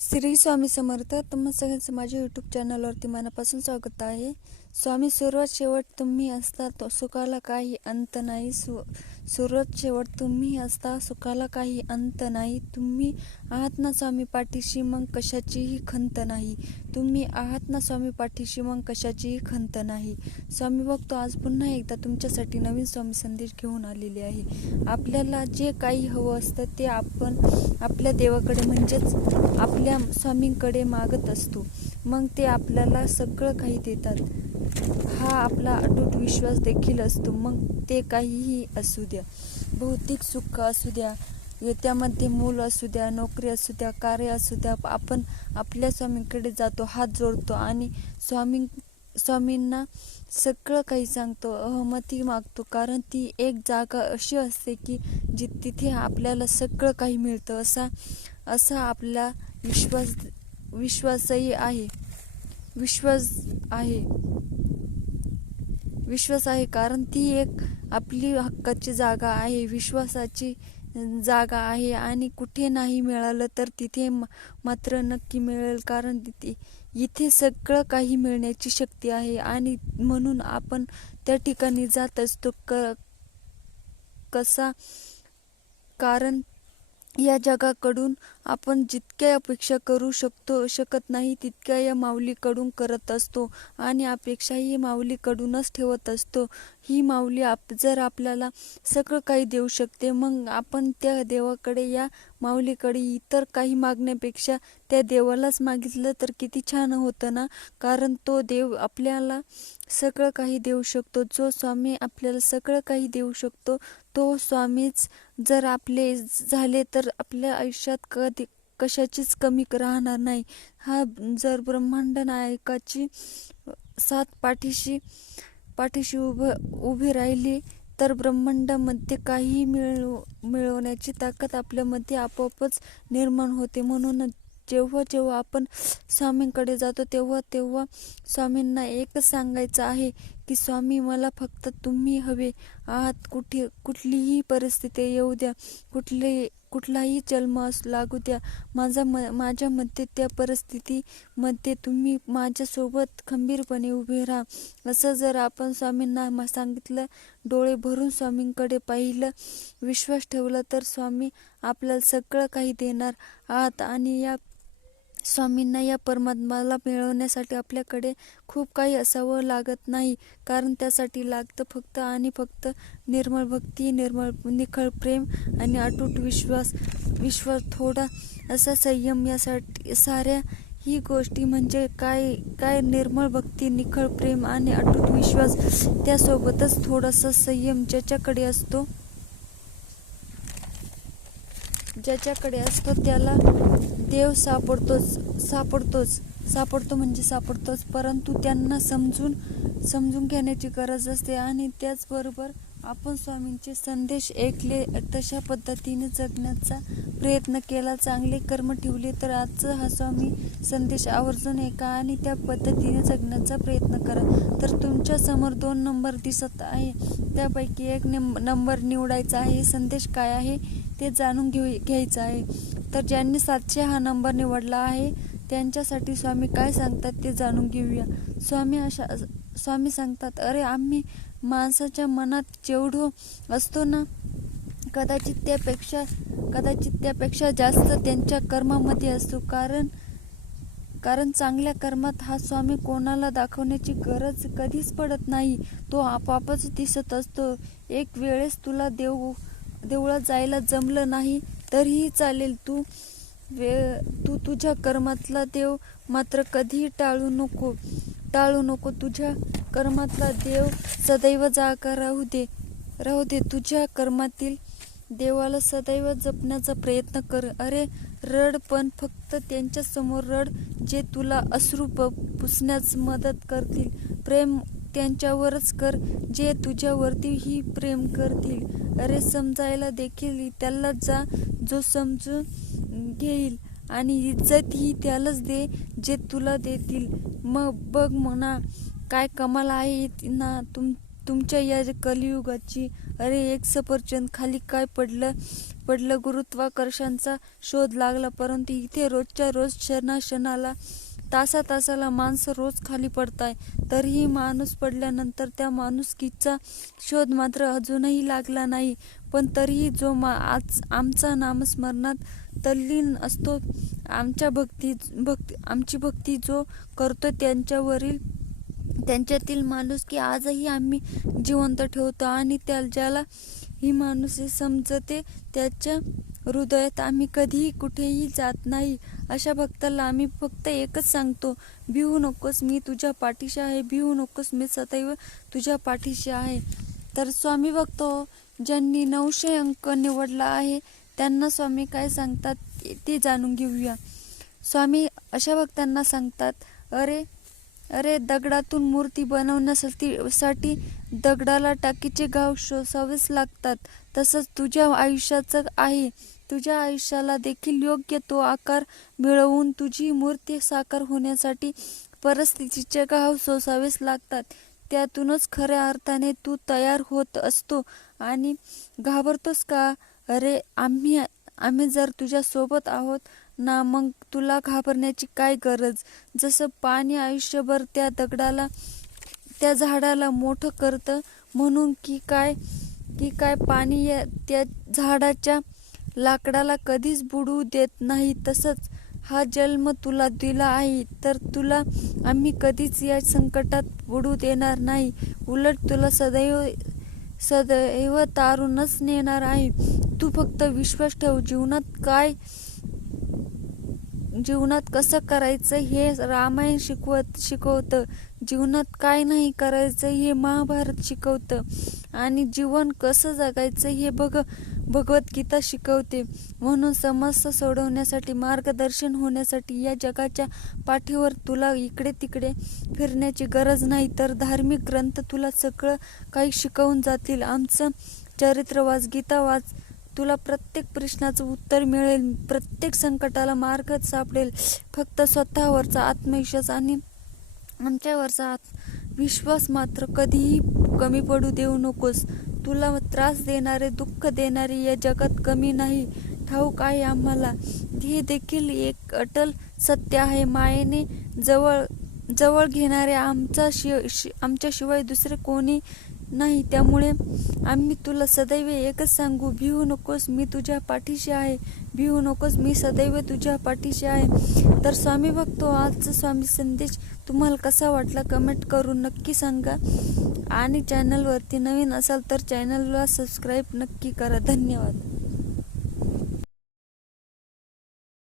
श्री स्वामी समर्थ. तुम्हा सगळ्यांचं माझ्या यूट्यूब चॅनलवरती मनापासून स्वागत आहे. स्वामी सुरुवात शेवट तुम्ही असता तो सुखाला काही अंत नाही. सु सुरुवात शेवट तुम्ही असता सुखाला काही अंत नाही. तुम्ही आहात ना स्वामी पाठीशी मग कशाचीही खंत नाही. तुम्ही आहात ना स्वामी पाठीशी मग कशाचीही खंत नाही. स्वामी बघतो आज पुन्हा एकदा तुमच्यासाठी नवीन स्वामी संदेश घेऊन आलेले आहे. आपल्याला जे काही हवं असतं ते आपण आपल्या देवाकडे म्हणजेच आपल्या स्वामींकडे मागत असतो. मग ते आपल्याला सगळं काही देतात. हा आपला अटूट विश्वास देखील असतो. मग ते काहीही असू द्या. भौतिक सुख असू द्या येत्यामध्ये त्यामध्ये मूल असू द्या नोकरी असू द्या कार्य असू द्या आपण आपल्या स्वामींकडे जातो हात जोडतो आणि स्वामी स्वामींना सगळं काही सांगतो अहमती मागतो. कारण ती एक जागा अशी असते की जी तिथे आपल्याला सगळं काही मिळतं. असा असा आपला विश्वास विश्वासही आहे. विश्वास आहे. विश्वास आहे कारण ती एक आपली हक्काची जागा आहे विश्वासाची जागा आहे आणि कुठे नाही मिळालं तर तिथे मात्र नक्की मिळेल कारण तिथे इथे सगळं काही मिळण्याची शक्ती आहे आणि म्हणून आपण त्या ठिकाणी जात असतो. क कसा? कारण या जगाकडून आपण जितक्या अपेक्षा करू शकतो शकत नाही तितक्या या माऊलीकडून करत असतो. आणि अपेक्षाही माऊलीकडूनच ठेवत असतो. ही माऊली आप जर आपल्याला सगळं काही देऊ शकते मग आपण त्या देवाकडे या माऊलीकडे इतर काही मागण्यापेक्षा त्या देवालाच मागितलं तर किती छान होतं ना? कारण तो देव आपल्याला सगळं काही देऊ शकतो. जो स्वामी आपल्याला सगळं काही देऊ शकतो तो स्वामीच जर आपले झाले तर आपल्या आयुष्यात कधी कशाचीच कमी राहणार नाही. हा जर ब्रह्मांड नायकाची सात पाठीशी पाठीशी उभं उभी राहिली तर ब्रह्मांडामध्ये काही मिळव मिळवण्याची ताकद आपल्यामध्ये आपोआपच निर्माण होते. म्हणून जेव्हा जेव्हा आपण स्वामींकडे जातो तेव्हा तेव्हा स्वामींना एकच सांगायचं आहे की स्वामी मला फक्त तुम्ही हवे आहात. कुठे कुठलीही परिस्थिती येऊ द्या. कुठले कुठलाही जन्म लागू द्या. माझा म माझ्या मते त्या परिस्थितीमध्ये तुम्ही माझ्यासोबत खंबीरपणे उभे राहा. असं जर आपण स्वामींना म- सांगितलं डोळे भरून स्वामींकडे पाहिलं विश्वास ठेवला तर स्वामी आपल्याला सगळं काही देणार आहात. आणि या स्वामींना या परमात्माला मिळवण्यासाठी आपल्याकडे खूप काही असावं लागत नाही. कारण त्यासाठी लागतं फक्त आणि फक्त निर्मळ भक्ती निर्मळ निखळ प्रेम आणि अटूट विश्वास. विश्वास थोडा असा संयम यासाठी साऱ्या ही गोष्टी म्हणजे काय काय निर्मळ भक्ती निखळ प्रेम आणि अटूट विश्वास त्यासोबतच थोडासा संयम ज्याच्याकडे असतो ज्याच्याकडे असतो त्याला देव सापडतोच सापडतोच. सापडतो म्हणजे सापडतोच. परंतु त्यांना समजून समजून घेण्याची गरज असते आणि त्याचबरोबर आपण स्वामींचे संदेश ऐकले तशा पद्धतीने जगण्याचा प्रयत्न केला चांगले कर्म ठेवले तर आजचा हा स्वामी संदेश आवर्जून ऐका आणि त्या पद्धतीने जगण्याचा प्रयत्न करा. तर तुमच्यासमोर दोन नंबर दिसत आहे. त्यापैकी एक नंबर निवडायचा आहे संदेश काय आहे ते जाणून घेऊ घ्यायचं आहे. तर ज्यांनी सातशे हा नंबर निवडला आहे त्यांच्यासाठी स्वामी काय सांगतात ते जाणून घेऊया. स्वामी अशा स्वामी सांगतात अरे आम्ही माणसाच्या मनात जेवढं असतो ना कदाचित त्यापेक्षा कदाचित त्यापेक्षा जास्त त्यांच्या कर्मामध्ये असतो. कारण कारण चांगल्या कर्मात हा स्वामी कोणाला दाखवण्याची गरज कधीच पडत नाही. तो आपापच दिसत असतो. एक वेळेस तुला देव देवळात जायला जमलं नाही तरीही चालेल. तू वेळ तू तुझ्या कर्मातला देव मात्र कधीही टाळू नको. टाळू नको तुझ्या कर्मातला देव सदैव जागा राहू दे. राहू दे तुझ्या कर्मातील देवाला सदैव जपण्याचा प्रयत्न कर. अरे रड पण फक्त त्यांच्यासमोर रड जे तुला अश्रू पुसण्यास मदत करतील. प्रेम त्यांच्यावरच कर जे तुझ्यावरतीही प्रेम करतील. अरे समजायला देखील त्याला जा जो समजून घेईल आणि इज्जत ही त्यालाच दे जे तुला देतील. मग बघ म्हणा काय कमाल आहे ना तुम तुमच्या या कलियुगाची. अरे एक सफरचंद खाली काय पडलं? पडलं गुरुत्वाकर्षांचा शोध लागला परंतु इथे रोजच्या रोज क्षणाक्षणाला तासा तासाला माणसं रोज खाली पडताय. तरीही माणूस पडल्यानंतर त्या माणुसकीचा शोध मात्र अजूनही लागला नाही. पण तरीही जो मा आज आमचा नामस्मरणात तल्लीन असतो आमच्या भक्ती भक्ती आमची भक्ती जो करतो त्यांच्यावरील त्यांच्यातील माणूस की आजही आम्ही जिवंत ठेवतो आणि त्या ज्याला ही माणूस समजते त्याच्या हृदयात आम्ही कधीही कुठेही जात नाही. अशा भक्ताला आम्ही फक्त एकच सांगतो भिवू नकोस मी तुझ्या पाठीशी आहे. भिवू नकोस मी सदैव तुझ्या पाठीशी आहे. तर स्वामी भक्त हो, ज्यांनी नऊशे अंक निवडला आहे त्यांना स्वामी काय सांगतात ते- ते जाणून घेऊया. स्वामी अशा भक्तांना सांगतात अरे अरे दगडातून मूर्ती बनवण्यासाठी साठी दगडाला टाकीचे घाव शोसावेच लागतात. तसंच तुझ्या आयुष्याचं आहे. तुझ्या आयुष्याला देखील योग्य तो आकार मिळवून तुझी मूर्ती साकार होण्यासाठी परिस्थितीचे घाव सोसावेच लागतात. त्यातूनच खऱ्या अर्थाने तू तयार होत असतो आणि घाबरतोस का? अरे आम्ही आम्ही जर तुझ्या सोबत आहोत ना मग तुला घाबरण्याची काय गरज? जसं पाणी आयुष्यभर त्या दगडाला त्या झाडाला मोठं करतं म्हणून की काय की काय पाणी या त्या झाडाच्या लाकडाला कधीच बुडू देत नाही. तसंच हा जन्म तुला दिला आहे तर तुला आम्ही कधीच या संकटात बुडू देणार नाही. उलट तुला सदैव सदैव तारूनच नेणार आहे. तू फक्त विश्वास ठेव जीवनात काय जीवनात कसं करायचं हे रामायण शिकवत शिकवतं. जीवनात काय नाही करायचं हे महाभारत शिकवतं. आणि जीवन कसं जगायचं हे बघ भगवद्गीता शिकवते. म्हणून समस्या सोडवण्यासाठी मार्गदर्शन होण्यासाठी या जगाच्या पाठीवर तुला इकडे तिकडे फिरण्याची गरज नाही तर धार्मिक ग्रंथ तुला सगळं काही शिकवून जातील. आमचं चरित्र वाच गीता वाच. तुला प्रत्येक प्रश्नाचं उत्तर मिळेल प्रत्येक संकटाला मार्ग सापडेल. फक्त स्वतःवरचा आत्मविश्वास आणि आमच्यावरचा आत- विश्वास मात्र कधीही कमी पडू देऊ नकोस. तुला त्रास देणारे दुःख देणारे या जगात कमी नाही. ठाऊक आहे आम्हाला. हे देखील एक अटल सत्य आहे. मायेने जवळ जवळ घेणाऱ्या आमचा शि शि आमच्याशिवाय दुसरे कोणी नाही त्यामुळे आम्ही तुला सदैव एकच सांगू भिवू नकोस मी तुझ्या पाठीशी आहे. भिवू नकोस मी सदैव तुझ्या पाठीशी आहे. तर स्वामी बघतो आजचा स्वामी संदेश तुम्हाला कसा वाटला कमेंट करून नक्की सांगा. आणि चॅनलवरती नवीन असाल तर चॅनलला सबस्क्राईब नक्की करा. धन्यवाद.